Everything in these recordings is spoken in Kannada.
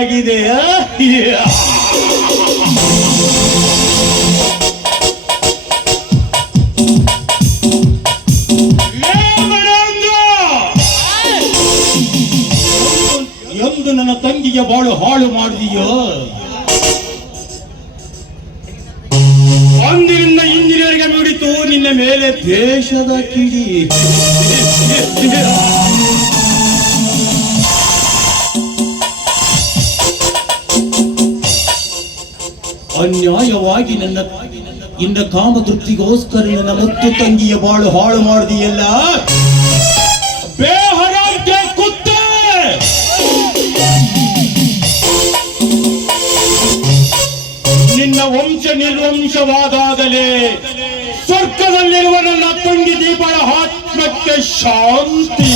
ಎಂತಾಗಿದೆ ಎಂದು ನನ್ನ ತಂಗಿಗೆ ಬಾಳು ಹಾಳು ಮಾಡಿದೀಯೋ ಅಂದಿನಿಂದ ಇಂಜಿನಿಯರ್ಗೆ ನುಡಿತು ನಿನ್ನ ಮೇಲೆ ದೇಶದ ಕಿಡಿ. ಅನ್ಯಾಯವಾಗಿ ನಿನ್ನ ಕಾಮತೃಪ್ತಿಗೋಸ್ಕರ ನನ್ನ ಮತ್ತು ತಂಗಿಯ ಬಾಳು ಹಾಳು ಮಾಡಿದೆಯಲ್ಲ. ಬೇಹರಾಂತೆ ಕುತ್ತೆ, ನಿನ್ನ ವಂಶ ನಿರ್ವಂಶವಾದಾಗಲೇ ಸ್ವರ್ಗದಲ್ಲಿರುವ ನನ್ನ ತಂಗಿ ದೀಪಳ ಆತ್ಮಕ್ಕೆ ಶಾಂತಿ.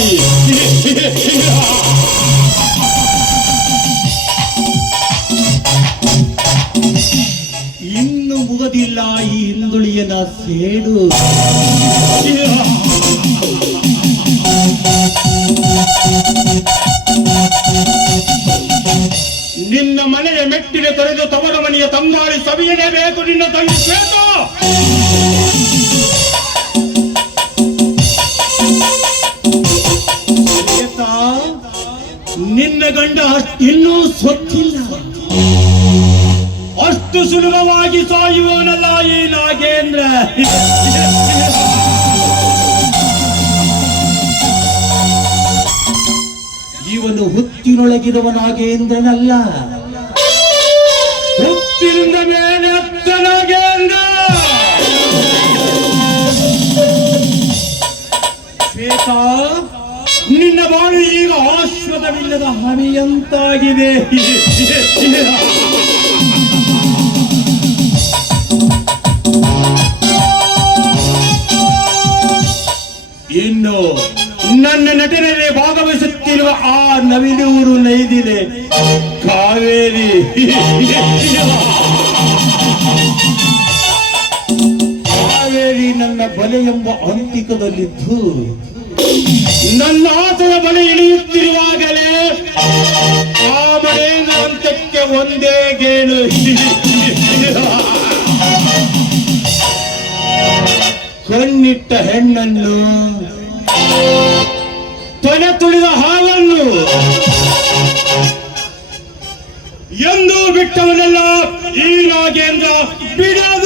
ಇನ್ನು ಮುಗದಿಲ್ಲ ಈ ಹಿಂದುಳಿಯನ ಸೇಡು. ನಿನ್ನ ಮನೆಯ ಮೆಟ್ಟಿಗೆ ತೊರೆದು ತವರ ಮನೆಯ ತಂಗಾಳಿ ಸವಿಯನೇ ಬೇಕು ನಿನ್ನ ತಂಗಿ ಶ್ವೇತ. ನಿನ್ನ ಗಂಡ ಇನ್ನೂ ಸೊತ್ತಿಲ್ಲ. ಅಷ್ಟು ಸುಲಭವಾಗಿ ಸಾಯುವನಲ್ಲ ಈ ನಾಗೇಂದ್ರ. ಇವನು ಹುತ್ತಿನೊಳಗಿರುವ ನಾಗೇಂದ್ರನಲ್ಲ, ಹುತ್ತಿನಿಂದ ಮೇಲೆ ಅತ್ತ ನಾಗೇಂದ್ರ. ಶ್ವೇತಾ, ನಿನ್ನ ಬಾಳು ಈಗ ಆಶ್ವದವಿಲ್ಲದ ಹನಿಯಂತಾಗಿದೆ. ಇನ್ನು ನನ್ನ ನಟನೆಯಲ್ಲಿ ಭಾಗವಹಿಸುತ್ತಿರುವ ಆ ನವಿಲೂರು ನೈದಿಲೆ ಕಾವೇರಿ. ಕಾವೇರಿ ನನ್ನ ಬಲೆ ಎಂಬ ಅಂತಿಕದಲ್ಲಿದ್ದು ನನ್ನ ಆಸೆಯ ಬಲೆ ಇಳಿಯುತ್ತಿರುವಾಗಲೇ ಆ ಮನೆಯ ಅಂತಕ್ಕೆ ಒಂದೇ ಗೇಣು. ಕಣ್ಣಿಟ್ಟ ಹೆಣ್ಣನ್ನು, ತೊಲೆ ತುಳಿದ ಹಾವನ್ನು ಎಂದೂ ಬಿಟ್ಟವನಲ್ಲ ಈ ನಾಗೇಂದ್ರ. ಬಿಡದ